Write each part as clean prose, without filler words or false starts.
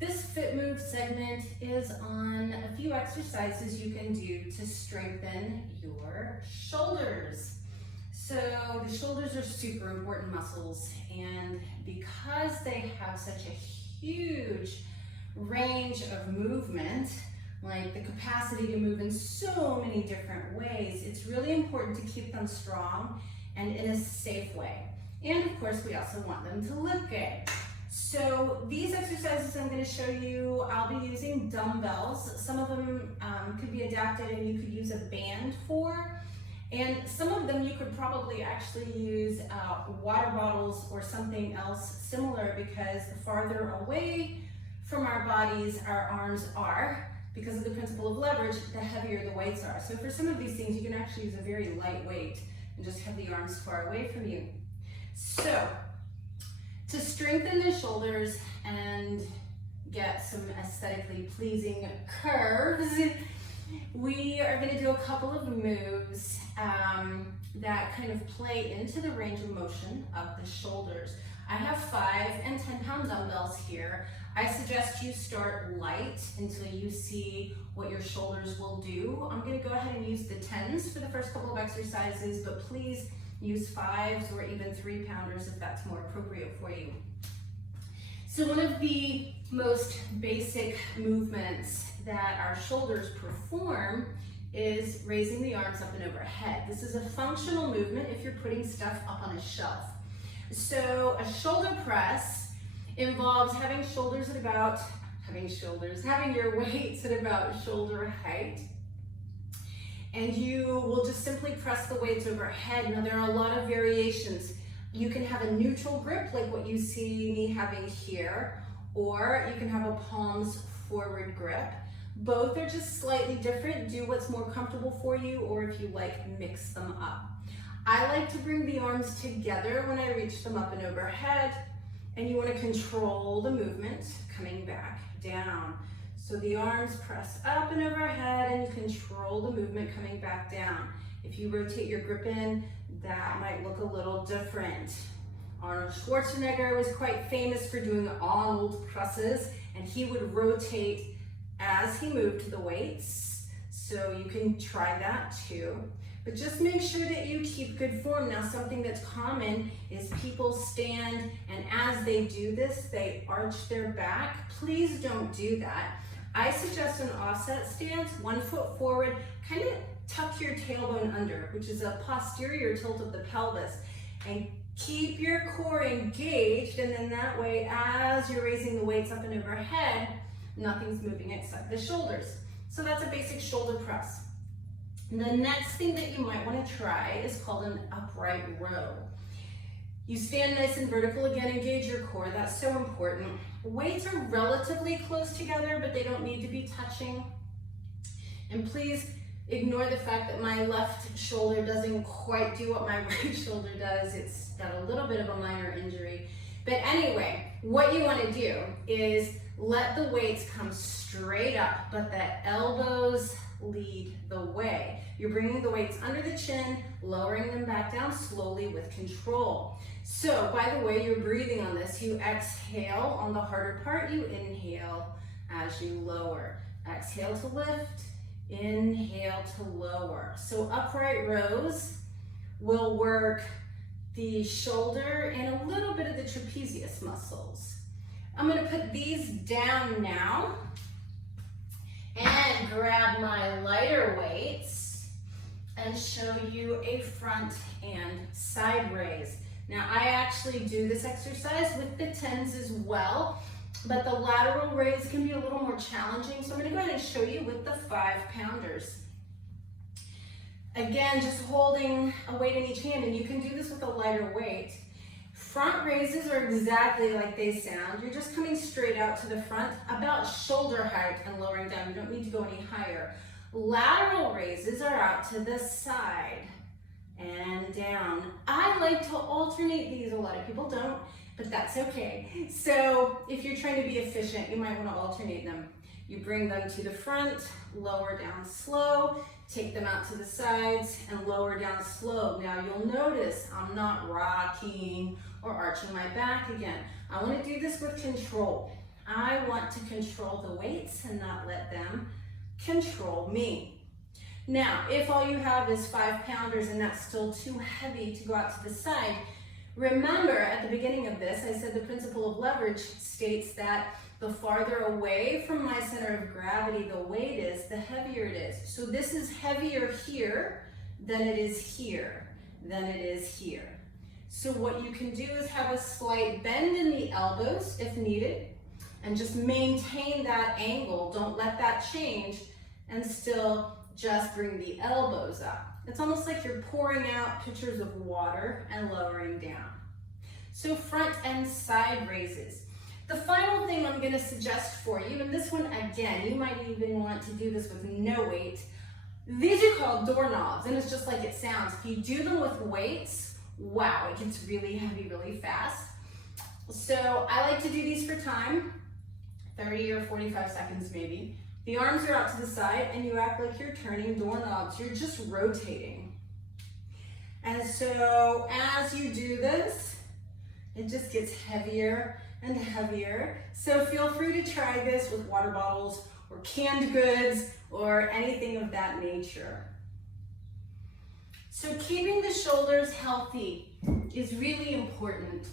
This Fit Move segment is on a few exercises you can do to strengthen your shoulders. So the shoulders are super important muscles, and because they have such a huge range of movement, like the capacity to move in so many different ways, it's really important to keep them strong and in a safe way. And of course, we also want them to look good. So these exercises I'm going to show you, I'll be using dumbbells. Some of them could be adapted and you could use a band for. And some of them you could probably actually use water bottles or something else similar, because the farther away from our bodies our arms are, because of the principle of leverage, the heavier the weights are. So for some of these things, you can actually use a very light weight and just have the arms far away from you. So to strengthen the shoulders and get some aesthetically pleasing curves, we are going to do a couple of moves that kind of play into the range of motion of the shoulders. I have 5 and 10 pound dumbbells here. I suggest you start light until you see what your shoulders will do. I'm going to go ahead and use the 10s for the first couple of exercises, but please use 5s or even 3 pounders if that's more appropriate for you. So one of the most basic movements that our shoulders perform is raising the arms up and overhead. This is a functional movement if you're putting stuff up on a shelf. So a shoulder press involves having your weights at about shoulder height. And you will just simply press the weights overhead. Now there are a lot of variations. You can have a neutral grip like what you see me having here, or you can have a palms forward grip. Both are just slightly different. Do what's more comfortable for you, or if you like, mix them up. I like to bring the arms together when I reach them up and overhead, and you want to control the movement coming back down. So the arms press up and overhead, and you control the movement coming back down. If you rotate your grip in, that might look a little different. Arnold Schwarzenegger was quite famous for doing Arnold presses, and he would rotate as he moved the weights. So you can try that too. But just make sure that you keep good form. Now, something that's common is people stand, and as they do this, they arch their back. Please don't do that. I suggest an offset stance, 1 foot forward, kind of tuck your tailbone under, which is a posterior tilt of the pelvis, and keep your core engaged, and then that way, as you're raising the weights up and overhead, nothing's moving except the shoulders. So that's a basic shoulder press. The next thing that you might want to try is called an upright row. You stand nice and vertical, again, engage your core, that's so important. Weights are relatively close together, but they don't need to be touching. And please ignore the fact that my left shoulder doesn't quite do what my right shoulder does. It's got a little bit of a minor injury. But anyway, what you want to do is let the weights come straight up, but the elbows lead the way. You're bringing the weights under the chin, lowering them back down slowly with control. So, by the way, you're breathing on this. You exhale on the harder part, you inhale as you lower. Exhale to lift, inhale to lower. So upright rows will work the shoulder and a little bit of the trapezius muscles. I'm going to put these down now and grab my lighter weights and show you a front and side raise. Now I actually do this exercise with the 10s as well, but the lateral raise can be a little more challenging, so I'm going to go ahead and show you with the 5 pounders. Again, just holding a weight in each hand, and you can do this with a lighter weight. Front raises are exactly like they sound. You're just coming straight out to the front, about shoulder height, and lowering down. You don't need to go any higher. Lateral raises are out to the side and down. I like to alternate these. A lot of people don't, but that's okay. So if you're trying to be efficient, you might want to alternate them. You bring them to the front, lower down slow, take them out to the sides, and lower down slow. Now you'll notice I'm not rocking or arching my back again. I want to do this with control. I want to control the weights and not let them control me. Now, if all you have is 5-pounders and that's still too heavy to go out to the side, remember at the beginning of this, I said the principle of leverage states that the farther away from my center of gravity the weight is, the heavier it is. So this is heavier here than it is here, than it is here. So what you can do is have a slight bend in the elbows if needed, and just maintain that angle. Don't let that change, and still just bring the elbows up. It's almost like you're pouring out pitchers of water and lowering down. So front and side raises. The final thing I'm going to suggest for you, and this one again, you might even want to do this with no weight. These are called doorknobs, and it's just like it sounds. If you do them with weights, wow, it gets really heavy really fast. So I like to do these for time, 30 or 45 seconds maybe. The arms are out to the side and you act like you're turning doorknobs. You're just rotating. And so as you do this, it just gets heavier and heavier. So feel free to try this with water bottles or canned goods or anything of that nature. So keeping the shoulders healthy is really important.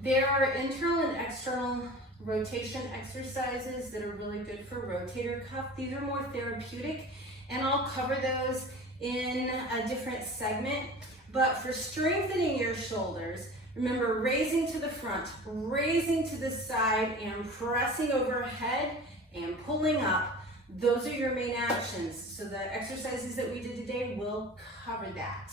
There are internal and external rotation exercises that are really good for rotator cuff. These are more therapeutic, and I'll cover those in a different segment. But for strengthening your shoulders, remember raising to the front, raising to the side, and pressing overhead and pulling up. Those are your main actions. So the exercises that we did today will cover that.